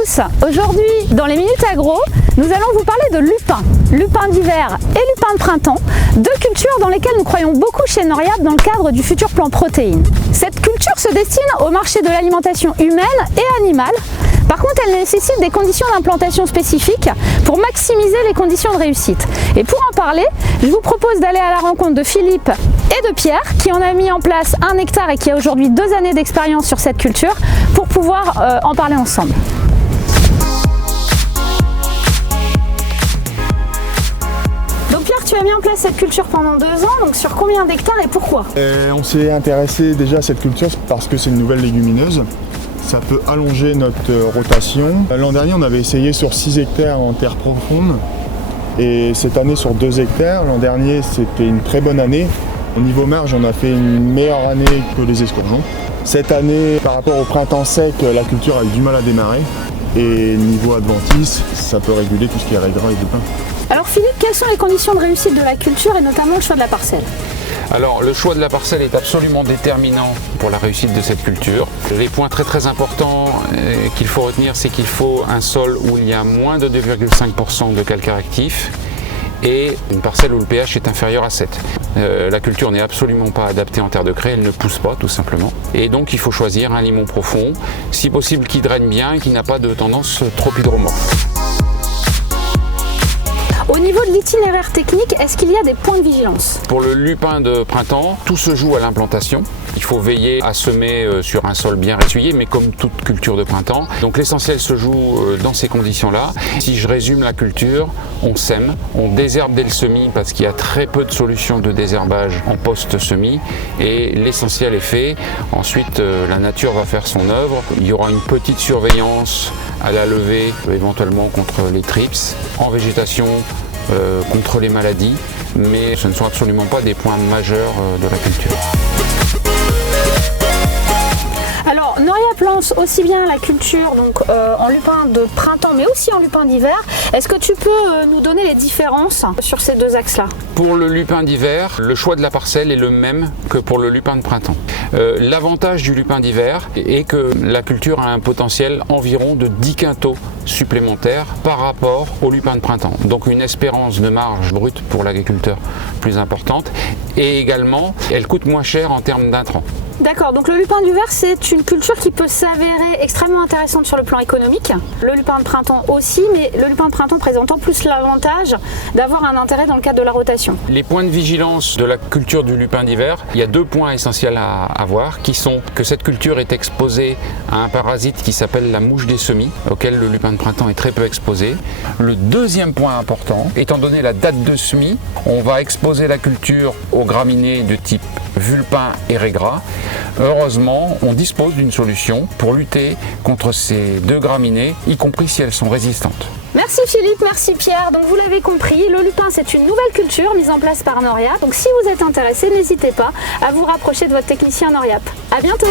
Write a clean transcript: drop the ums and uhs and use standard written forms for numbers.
tous, aujourd'hui dans les Minutes Agro, nous allons vous parler de lupin. Lupin d'hiver et lupin de printemps, deux cultures dans lesquelles nous croyons beaucoup chez Noriap dans le cadre du futur plan protéines. Cette culture se destine au marché de l'alimentation humaine et animale. Par contre, elle nécessite des conditions d'implantation spécifiques pour maximiser les conditions de réussite. Et pour en parler, je vous propose d'aller à la rencontre de Philippe et de Pierre qui en a mis en place 1 hectare et qui a aujourd'hui 2 années d'expérience sur cette culture pour pouvoir en parler ensemble. Donc Pierre, tu as mis en place cette culture pendant 2 ans, donc sur combien d'hectares et pourquoi? On s'est intéressé déjà à cette culture parce que c'est une nouvelle légumineuse. Ça peut allonger notre rotation. L'an dernier, on avait essayé sur 6 hectares en terre profonde et cette année sur 2 hectares. L'an dernier, c'était une très bonne année. Au niveau marge, on a fait une meilleure année que les escourgeons. Cette année, par rapport au printemps sec, la culture a eu du mal à démarrer. Et niveau adventice, ça peut réguler tout ce qui est raigrats et lupin. Alors Philippe, quelles sont les conditions de réussite de la culture et notamment le choix de la parcelle? Alors le choix de la parcelle est absolument déterminant pour la réussite de cette culture. Les points très importants qu'il faut retenir, c'est qu'il faut un sol où il y a moins de 2,5% de calcaire actif et une parcelle où le pH est inférieur à 7. La culture n'est absolument pas adaptée en terre de craie, elle ne pousse pas tout simplement. Et donc il faut choisir un limon profond, si possible qui draine bien et qui n'a pas de tendance trop hydromorphe. Au niveau de l'itinéraire technique, est-ce qu'il y a des points de vigilance? Pour le lupin de printemps, tout se joue à l'implantation. Il faut veiller à semer sur un sol bien ressuyé, mais comme toute culture de printemps. Donc l'essentiel se joue dans ces conditions-là. Si je résume la culture, on sème, on désherbe dès le semis parce qu'il y a très peu de solutions de désherbage en post-semis et l'essentiel est fait. Ensuite, la nature va faire son œuvre. Il y aura une petite surveillance à la levée, éventuellement contre les trips, en végétation, contre les maladies, mais ce ne sont absolument pas des points majeurs de la culture. Alors Noriap lance aussi bien la culture donc, en lupin de printemps mais aussi en lupin d'hiver. Est-ce que tu peux nous donner les différences sur ces 2 axes-là? Pour le lupin d'hiver, le choix de la parcelle est le même que pour le lupin de printemps. L'avantage du lupin d'hiver est que la culture a un potentiel environ de 10 quintaux supplémentaires par rapport au lupin de printemps. Donc une espérance de marge brute pour l'agriculteur plus importante et également elle coûte moins cher en termes d'intrants. D'accord, donc le lupin d'hiver c'est une culture qui peut s'avérer extrêmement intéressante sur le plan économique. Le lupin de printemps aussi, mais le lupin de printemps présentant plus l'avantage d'avoir un intérêt dans le cadre de la rotation. Les points de vigilance de la culture du lupin d'hiver, il y a 2 points essentiels à avoir qui sont que cette culture est exposée à un parasite qui s'appelle la mouche des semis, auquel le lupin de printemps est très peu exposé. Le deuxième point important, étant donné la date de semis, on va exposer la culture aux graminées de type vulpin et raigrats. Heureusement, on dispose d'une solution pour lutter contre ces 2 graminées, y compris si elles sont résistantes. Merci Philippe, merci Pierre. Donc vous l'avez compris, le lupin c'est une nouvelle culture mise en place par Noriap. Donc si vous êtes intéressé, n'hésitez pas à vous rapprocher de votre technicien Noriap. À bientôt.